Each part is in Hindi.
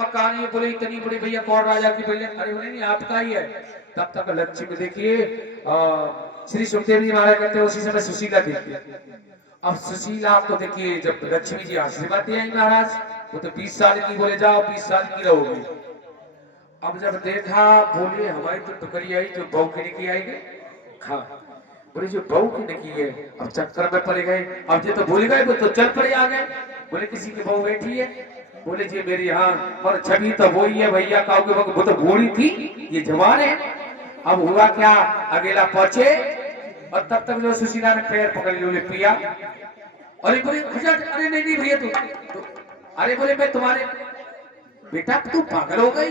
मकान ये बोले इतनी बड़ी भैया कौन राजा की बिल्डिंग? अरे बोले नहीं आपका ही है। तब तक लक्ष्मी देखिए श्री सुखदेव जी महाराज कहते हैं उसी समय सुशीला देखती है। अब सुशीला आपको देखिए जब लक्ष्मी जी आशीर्वाद दिया महाराज वो तो 20 साल की बोले जाओ 20 साल की रहोगी। अब जब देखा बोले हमारी तो टुकड़ी आई जो बहू की निकी आएगी हाँ बोले जो बहू की निकी है। अब चक्कर में पड़ गए। अब ये तो भूल गए वो तो चल पड़े आ गए। बोले किसी की बहू बैठी है? बोले जी मेरी हाँ पर छवि तो वही है भैया का वो तो बूढ़ी थी ये जवान है। अब हुआ क्या अकेला पहुंचे और तब तक जो सुशीला ने पैर पकड़ लिए पिया। अरे बोले अरे नहीं नहीं भैया तू अरे बोले मैं तुम्हारे बेटा तू पागल हो गई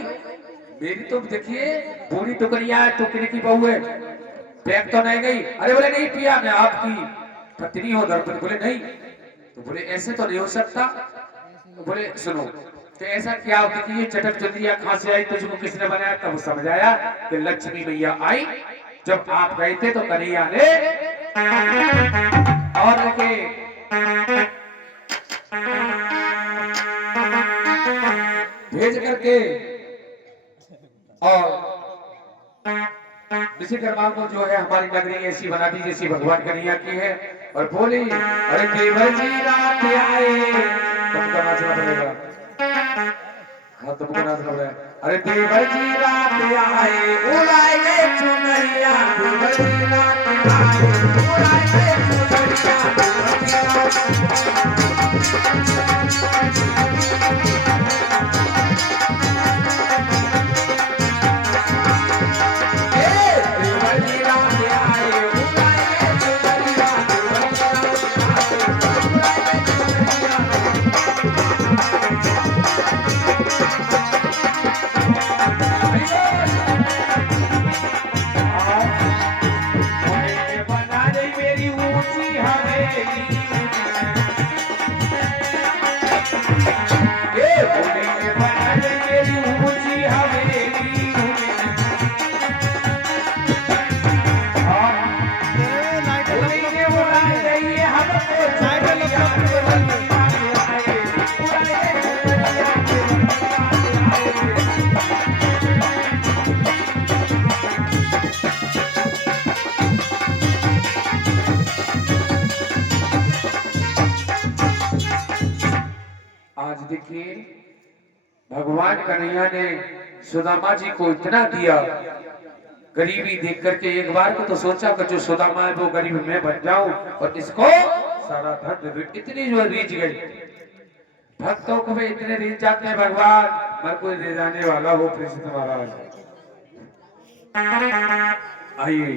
मेरी तो देखिए बूढ़ी टुकड़िया है टुकड़ी की बहू है पैक तो नहीं गई। अरे बोले नहीं पिया मैं आपकी पत्नी हो दर्पण। बोले नहीं तो बोले ऐसे तो नहीं हो सकता। तो बोले सुनो तो ऐसा क्या होता कि ये चटक चंदिया कहां से आई तुझको किसने बनाया? तब समझ आया कि लक्ष्मी मैया आई जब आप गए थे तो कन्हैया ने और लेके भेज करके और विश्वकर्मा को जो है हमारी नगरी ऐसी बना दी जैसी भगवान कन्हैया की है। और बोली अरे देवर जी रात आए तुमको नाचना पड़ेगा। हाँ तुमको नाचना पड़ेगा। अरे देवर जी रात आए उड़ाए गए चुनरिया देवर जी रात आए उड़ाए गए देखिए भगवान कन्हैया ने सुदामा जी को इतना दिया गरीबी देख करके एक बार को तो सोचा कि जो सुदामा है वो गरीब मैं बन जाऊं और इसको सारा धन इतनी जो रीझ गई। भक्तों को भी इतने रीझ जाते हैं भगवान मर कोई ले जाने वाला हो कृष्ण महाराज। आइए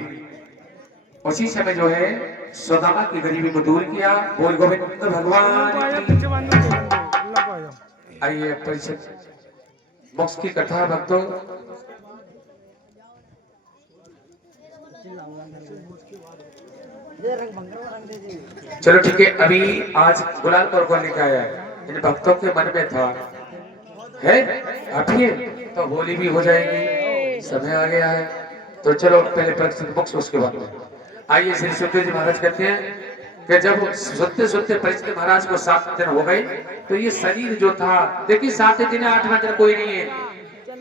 उसी समय जो है सुदामा की गरीबी को दूर किया। बोल गोविंद भगवान आइए परिषद बॉक्स की कथा भक्तों चलो ठीक है। अभी आज गुलाल कौन लेके आया है इन भक्तों के मन में था है आप ही तो होली भी हो जाएगी समय आ गया है तो चलो पहले परिषद बॉक्स उसके बाद में आइए। श्री सुखदेव जी महाराज कहते हैं कि जब सुनते सुनते परिचित महाराज को 7 दिन हो गए तो ये शरीर जो था देखिए 7 दिन 8वां दिन कोई नहीं है।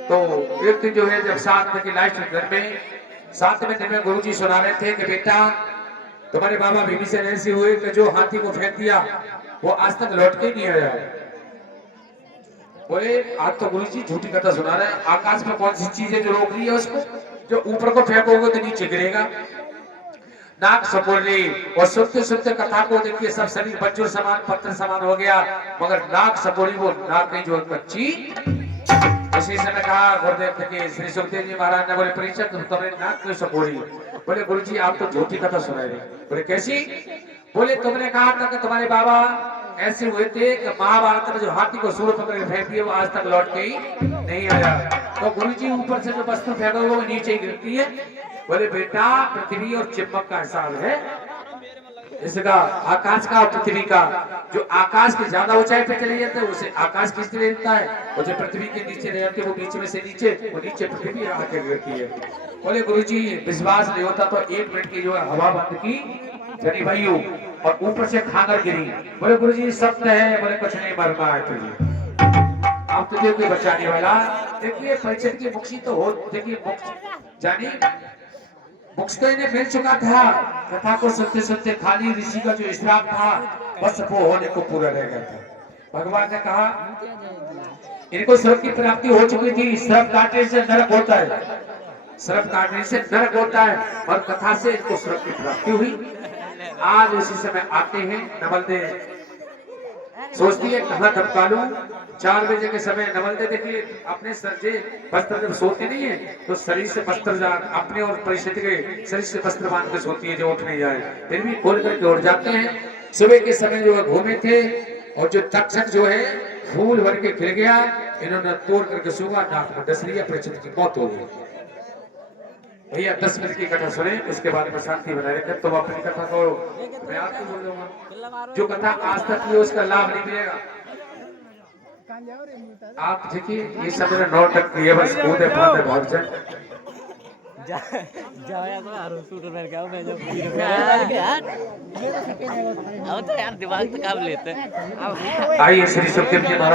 तो एक दिन जो है जब 7 दिन के लास्ट दिन में 7वें दिन में गुरुजी सुना रहे थे कि बेटा तुम्हारे बाबा भीमसेन ऐसे हुए कि जो हाथी को फेंक दिया वो आज तक लौट के नहीं आया। बोले आज तो गुरुजी झूठी कथा सुना रहे हैं। आकाश में कौन सी चीज है जो रोक रही है उसको? जो ऊपर को फेंकोगे तो नीचे गिरेगा। नाक सपोले और सुनते सुनते कथा को देखिए सब शरीर बच्चों समान पत्थर समान हो गया मगर नाक सपोली वो नाक नहीं जो बच्ची। उसी समय कहा गुरुदेव के श्री सुखदेव जी महाराज ने बोले परिचय तुम्हारे नाक क्यों सपोली? बोले गुरुजी आप तो झूठी कथा सुना रहे। बोले कैसी? बोले तुमने कहा था कि तुम्हारे बाबा ऐसे हुए थे कि महाभारत में जो हाथी को सूर पकड़ के फेंक दिया वो आज तक लौट के ही नहीं आया। तो गुरुजी ऊपर से जो वस्तु फेंका वो नीचे ही गिरती है। बोले बेटा पृथ्वी और चिपक का हिसाब है इसका आकाश का और पृथ्वी का। जो आकाश की ज्यादा ऊंचाई पे चले जाते हैं उसे आकाश खींचते रहता है और जो पृथ्वी के नीचे रह जाते वो बीच में से नीचे वो नीचे पृथ्वी आके गिरती है। बोले गुरुजी विश्वास नहीं होता तो 1 मिनट की जो है हवा बंद की जनी भाइयों और ऊपर से खाकर गिरी। बोले गुरुजी सत्य है। बोले कुछ नहीं मरना है तुझे। आप तो देखिए बचाने वाला, देखिए परिषद की मुक्ति तो हो, देखिए जानी मुक्ति तो इन्हें मिल चुका था। कथा को सुनते सुनते खाली ऋषि का जो श्राप था बस वो होने को पूरा रह गया था। भगवान ने कहा इनको स्वर्ग की प्राप्ति हो चुकी थी, श्राप काटने से नरक होता है, श्राप काटने से नरक होता है, और कथा से इनको स्वर्ग की प्राप्ति हुई। आज उसी समय आते हैं नवलदे, सोचती है कहाँ धमका लूं। 4 बजे के समय नवलदे देखिए अपने सर से वस्त्र जब सोते नहीं है तो शरीर से वस्त्र जान अपने और परिषद के शरीर से वस्त्र बांध के सोती है जो उठ नहीं जाए, फिर भी खोल करके उठ जाते हैं। सुबह के समय जो है घूमे थे और जो तक्षक जो है फूल भर के खिल गया, इन्होंने तोड़ करके सूंघा, नाक में डस लिया, परिषद की मौत हो गई। भैया 10 मिनट की कथा सुने, उसके बारे में शांति बनाए रखें। तो अपनी कथा को मैं आपको बोल दूंगा, जो कथा आज तक हुई उसका लाभ नहीं मिलेगा। आप देखिए ये सब मेरा 9 तक ये बस कूदे फादे भाग जाए जाया तो हारू शूटर मेरे क्या मैं जब यार अब तो यार दिमाग तो काम लेते हैं। आइए श्री सुखदेव जी महाराज।